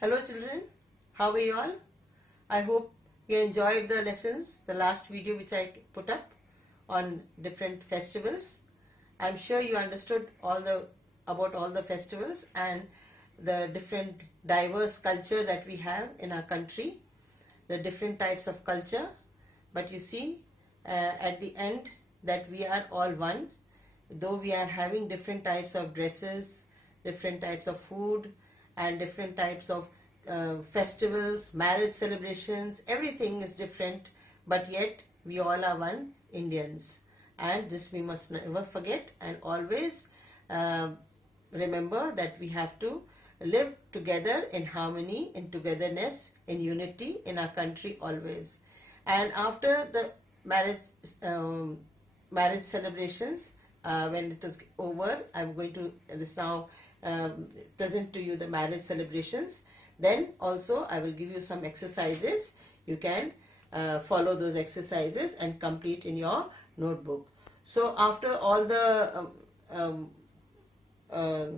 Hello children, how are you all? I hope you enjoyed the lessons, the last video which I put up on different festivals. I'm sure you understood about all the festivals and the different diverse culture that we have in our country, the different types of culture. But you see at the end that we are all one, though we are having different types of dresses, different types of food, and different types of festivals, marriage celebrations, everything is different, but yet we all are one Indians, and this we must never forget, and always remember that we have to live together in harmony, in togetherness, in unity in our country always. And after the marriage celebrations, when it is over, I'm going to now present to you the marriage celebrations. Then also I will give you some exercises. You can follow those exercises and complete in your notebook. So after all the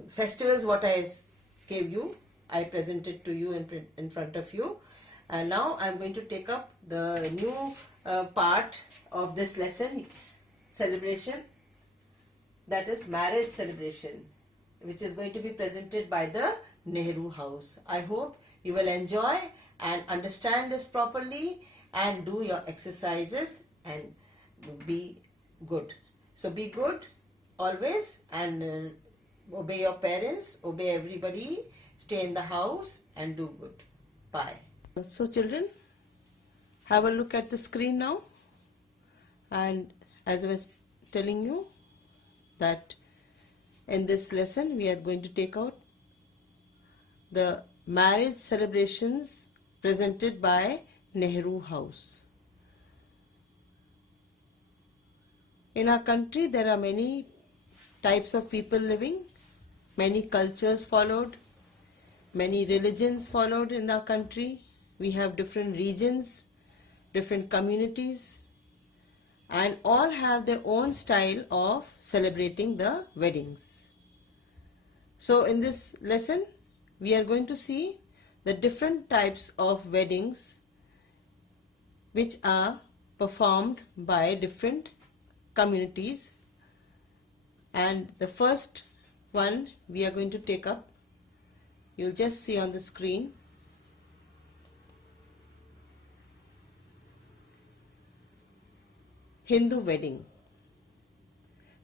festivals what I gave you, I presented to you in front of you. And now I'm going to take up the new part of this lesson, celebration, that is marriage celebration, which is going to be presented by the Nehru House. I hope you will enjoy and understand this properly and do your exercises and be good. So be good always and obey your parents, obey everybody, stay in the house and do good. Bye. So children, have a look at the screen now, and as I was telling you that in this lesson we are going to take out the marriage celebrations presented by Nehru House. In our country there are many types of people living, many cultures followed, many religions followed in our country. We have different regions, different communities, and all have their own style of celebrating the weddings. So in this lesson we are going to see the different types of weddings which are performed by different communities, and the first one we are going to take up, you'll just see on the screen. Hindu wedding.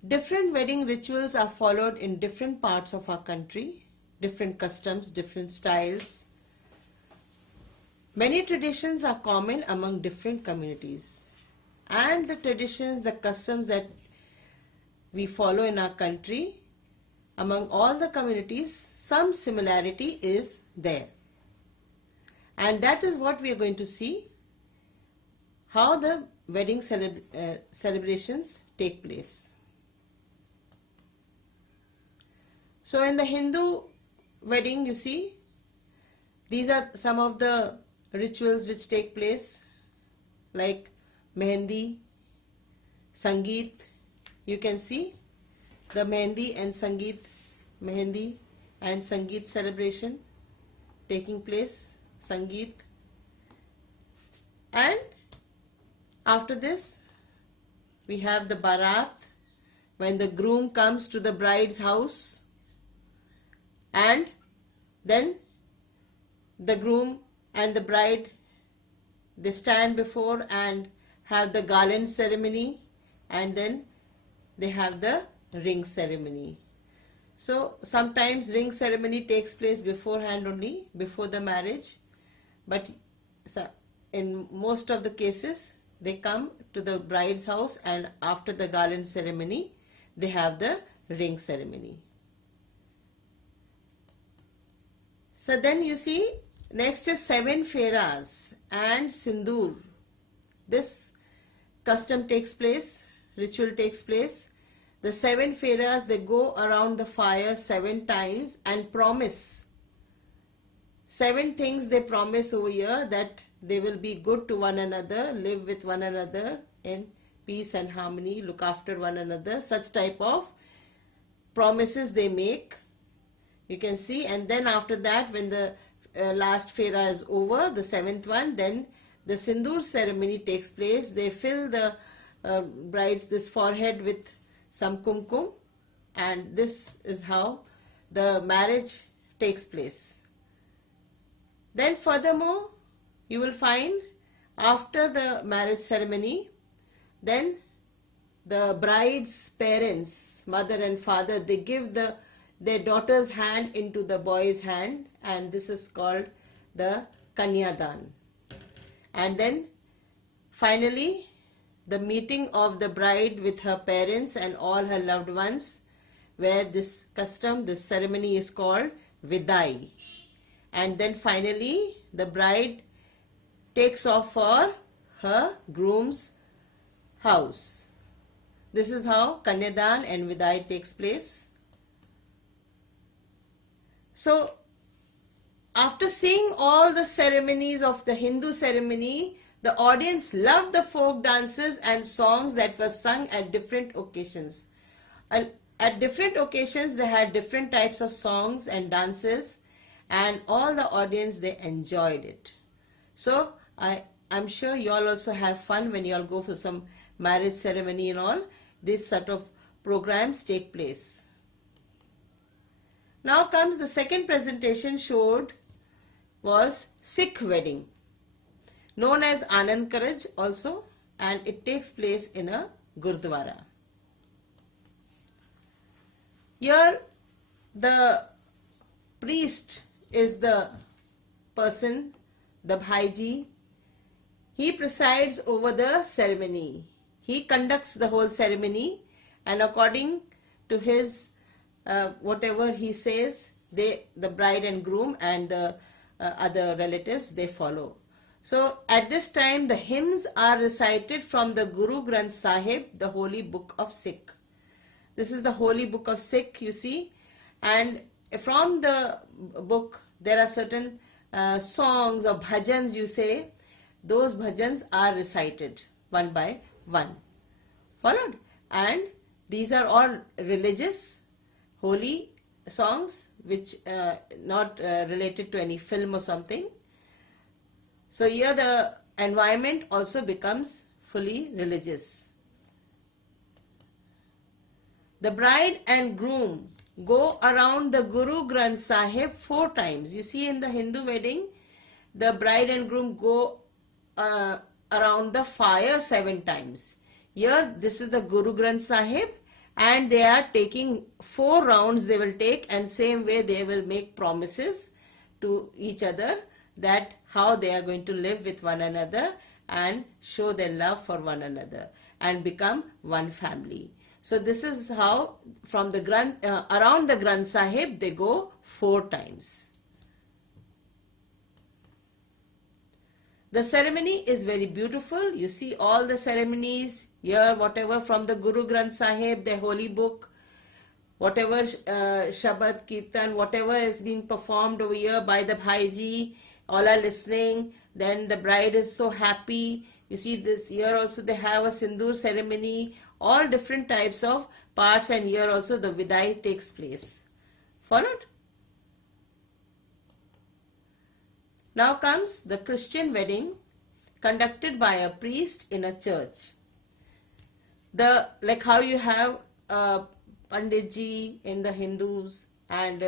Different wedding rituals are followed in different parts of our country, different customs, different styles. Many traditions are common among different communities, and the traditions, the customs that we follow in our country, among all the communities, some similarity is there. And that is what we are going to see, how the wedding celebrations take place. So in the Hindu wedding, you see, these are some of the rituals which take place, like mehendi, sangeet. You can see the mehendi and sangeet celebration taking place, sangeet. And after this we have the barat, when the groom comes to the bride's house, and then the groom and the bride, they stand before and have the garland ceremony, and then they have the ring ceremony. So sometimes ring ceremony takes place beforehand only, before the marriage, but in most of the cases they come to the bride's house, and after the garland ceremony they have the ring ceremony. So then you see, next is 7 PHERAS and SINDOOR. This custom takes place, ritual takes place. The 7 PHERAS, they go around the fire 7 times and promise 7 things. They promise over here that they will be good to one another, live with one another in peace and harmony, look after one another. Such type of promises they make, you can see. And then after that, when the last phera is over, the 7th one, then the sindoor ceremony takes place. They fill the bride's this forehead with some kumkum, and this is how the marriage takes place. Then furthermore, you will find after the marriage ceremony, then the bride's parents, mother and father, they give their daughter's hand into the boy's hand, and this is called the KANYADAAN. And then finally, the meeting of the bride with her parents and all her loved ones, where this custom, this ceremony is called VIDAI. And then finally, the bride takes off for her groom's house. This is how Kanyadaan and Vidai takes place. So, after seeing all the ceremonies of the Hindu ceremony, the audience loved the folk dances and songs that were sung at different occasions. And at different occasions, they had different types of songs and dances, and all the audience, they enjoyed it. So, I'm sure you all also have fun when you all go for some marriage ceremony and all. This sort of programs take place. Now comes the second presentation showed was Sikh wedding, known as Anand Karaj also, and it takes place in a Gurdwara. Here the priest is the person, the Bhaiji. He presides over the ceremony. He conducts the whole ceremony, and according to his whatever he says, the bride and groom and the other relatives, they follow. So at this time, the hymns are recited from the Guru Granth Sahib, the holy book of Sikh. This is the holy book of Sikh, you see, and from the book there are certain songs or bhajans, you say. Those bhajans are recited one by one. Followed? And these are all religious, holy songs which not related to any film or something. So here the environment also becomes fully religious. The bride and groom go around the Guru Granth Sahib 4 times. You see, in the Hindu wedding, the bride and groom go around the fire 7 times. Here, this is the Guru Granth Sahib, and they are taking 4 rounds they will take, and same way they will make promises to each other that how they are going to live with one another and show their love for one another and become one family. So this is how from the around the Granth Sahib they go 4 times. The ceremony is very beautiful. You see all the ceremonies here, whatever from the Guru Granth Sahib, the holy book, whatever Shabad, Kirtan, whatever is being performed over here by the Bhaiji, all are listening. Then the bride is so happy. You see this here also they have a Sindoor ceremony, all different types of parts, and here also the Vidai takes place. Followed? Now comes the Christian wedding conducted by a priest in a church. Like how you have Panditji in the Hindus and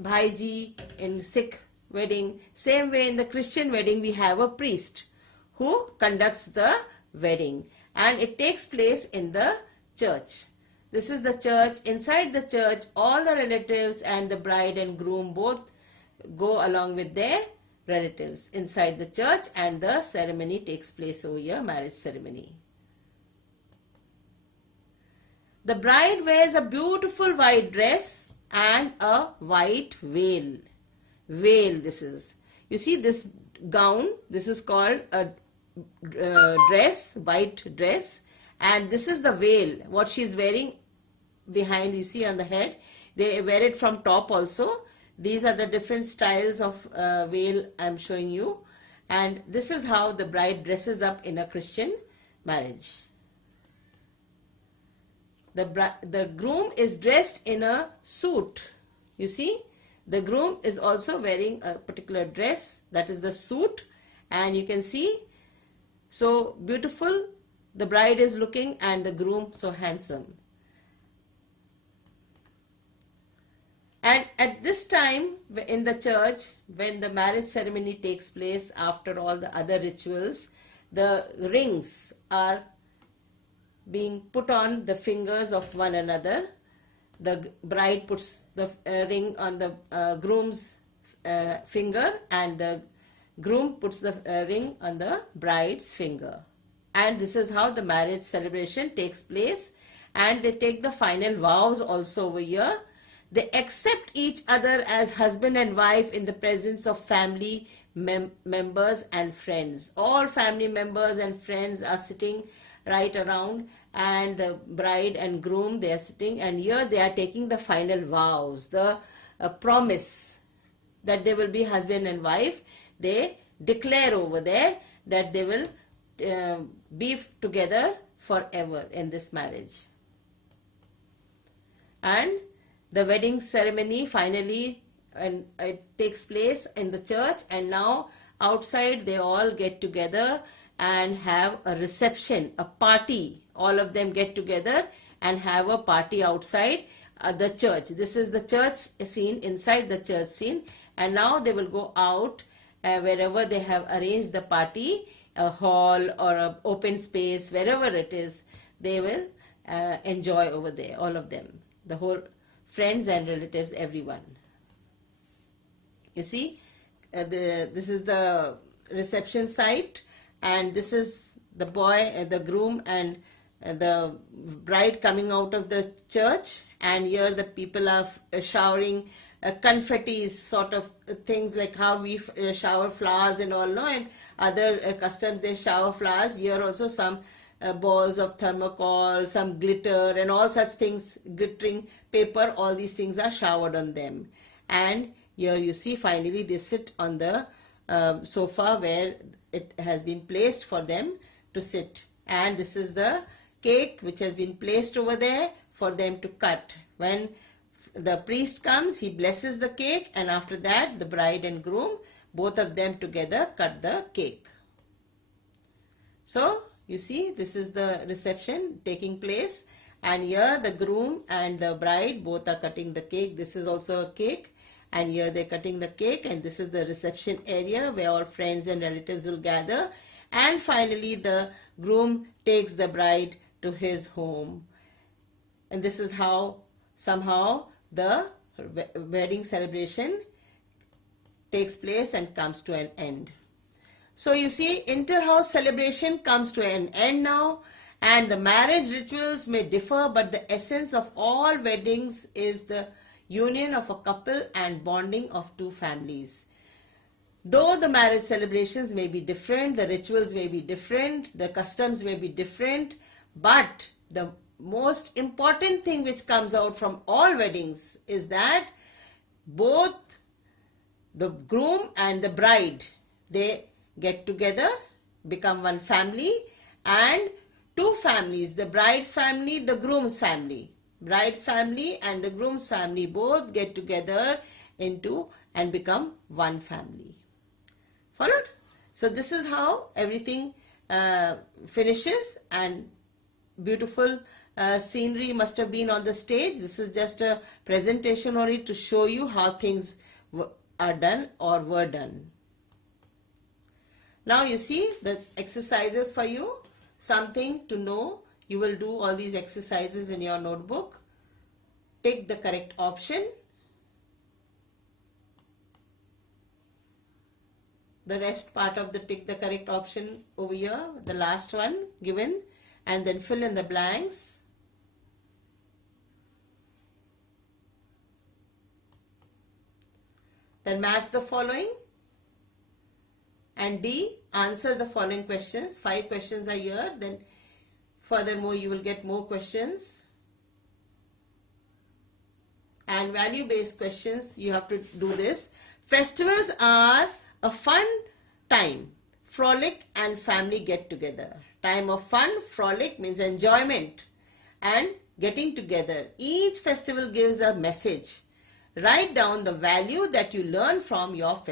Bhaiji in Sikh wedding. Same way in the Christian wedding we have a priest who conducts the wedding, and it takes place in the church. This is the church. Inside the church, all the relatives and the bride and groom both go along with their relatives inside the church, and the ceremony takes place over here, marriage ceremony. The bride wears a beautiful white dress and a white veil. This is, you see this gown, this is called a dress, white dress, and this is the veil, what she is wearing behind, you see on the head. They wear it from top also. These are the different styles of veil I am showing you, and this is how the bride dresses up in a Christian marriage. The groom is dressed in a suit. You see, The groom is also wearing a particular dress, that is the suit, and you can see so beautiful the bride is looking and the groom so handsome. And at this time in the church, when the marriage ceremony takes place, after all the other rituals, the rings are being put on the fingers of one another. The bride puts the ring on the groom's finger, and the groom puts the ring on the bride's finger. And this is how the marriage celebration takes place. And they take the final vows also over here. They accept each other as husband and wife in the presence of family members and friends. All family members and friends are sitting right around, and the bride and groom, they are sitting, and here they are taking the final vows, the promise that they will be husband and wife. They declare over there that they will be together forever in this marriage. And the wedding ceremony finally, and it takes place in the church, and now outside they all get together and have a reception, a party. All of them get together and have a party outside the church. This is the church scene, inside the church scene, and now they will go out wherever they have arranged the party, a hall or an open space, wherever it is, they will enjoy over there, all of them, the whole friends and relatives, everyone. You see, this is the reception site, and this is the boy, the groom, and the bride coming out of the church. And here the people are showering confettis, sort of things like how we shower flowers and all, no? And other customs, they shower flowers. Here also some balls of thermocol, some glitter and all such things, glittering paper, all these things are showered on them. And here you see finally they sit on the sofa where it has been placed for them to sit. And this is the cake which has been placed over there for them to cut. When the priest comes, he blesses the cake, and after that the bride and groom, both of them together cut the cake. So you see, this is the reception taking place, and here the groom and the bride both are cutting the cake. This is also a cake, and here they're cutting the cake, and this is the reception area where all friends and relatives will gather. And finally the groom takes the bride to his home. And this is how somehow the wedding celebration takes place and comes to an end. So you see, inter-house celebration comes to an end now, and the marriage rituals may differ, but the essence of all weddings is the union of a couple and bonding of two families. Though the marriage celebrations may be different, the rituals may be different, the customs may be different, but the most important thing which comes out from all weddings is that both the groom and the bride, they get together, become one family, and two families, the bride's family, the groom's family. Bride's family and the groom's family both get together into and become one family. Followed? So this is how everything finishes, and beautiful scenery must have been on the stage. This is just a presentation only to show you how things are done or were done. Now you see the exercises for you, something to know. You will do all these exercises in your notebook. Take the correct option. The rest part of the tick the correct option over here, the last one given, and then fill in the blanks. Then match the following. And D, answer the following questions. 5 questions are here. Then furthermore you will get more questions. And value-based questions, you have to do this. Festivals are a fun time, frolic and family get together. Time of fun, frolic means enjoyment and getting together. Each festival gives a message, write down the value that you learn from your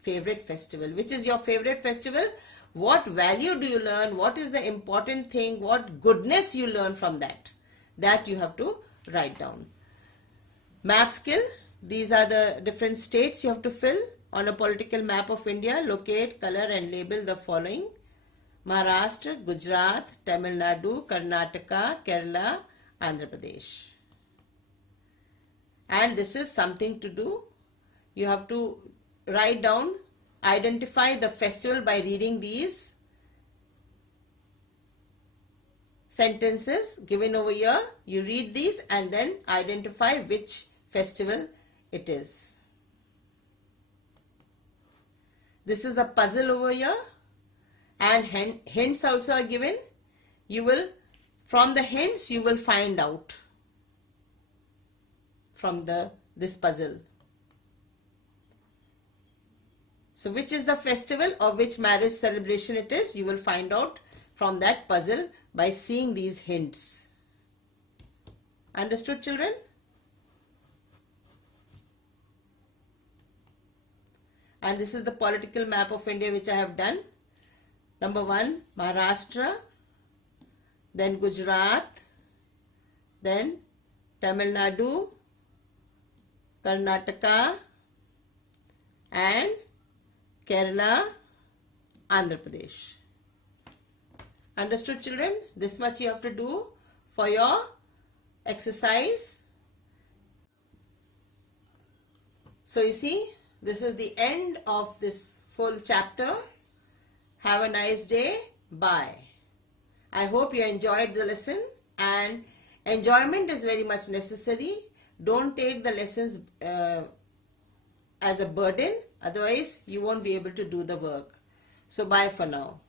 favorite festival. Which is your favorite festival? What value do you learn? What is the important thing? What goodness you learn from that? That you have to write down. Map skill. These are the different states you have to fill. On a political map of India, locate, color and label the following: Maharashtra, Gujarat, Tamil Nadu, Karnataka, Kerala, Andhra Pradesh. And this is something to do. You have to write down, identify the festival by reading these sentences given over here. You read these and then identify which festival it is. This is the puzzle over here, and hints also are given. From the hints you will find out from this puzzle. So which is the festival or which marriage celebration it is, you will find out from that puzzle by seeing these hints. Understood, children? And this is the political map of India which I have done. Number 1, Maharashtra, then Gujarat, then Tamil Nadu, Karnataka, and Kerala, Andhra Pradesh. Understood, children? This much you have to do for your exercise. So you see, this is the end of this full chapter. Have a nice day. Bye. I hope you enjoyed the lesson, and enjoyment is very much necessary. Don't take the lessons as a burden, otherwise you won't be able to do the work. So bye for now.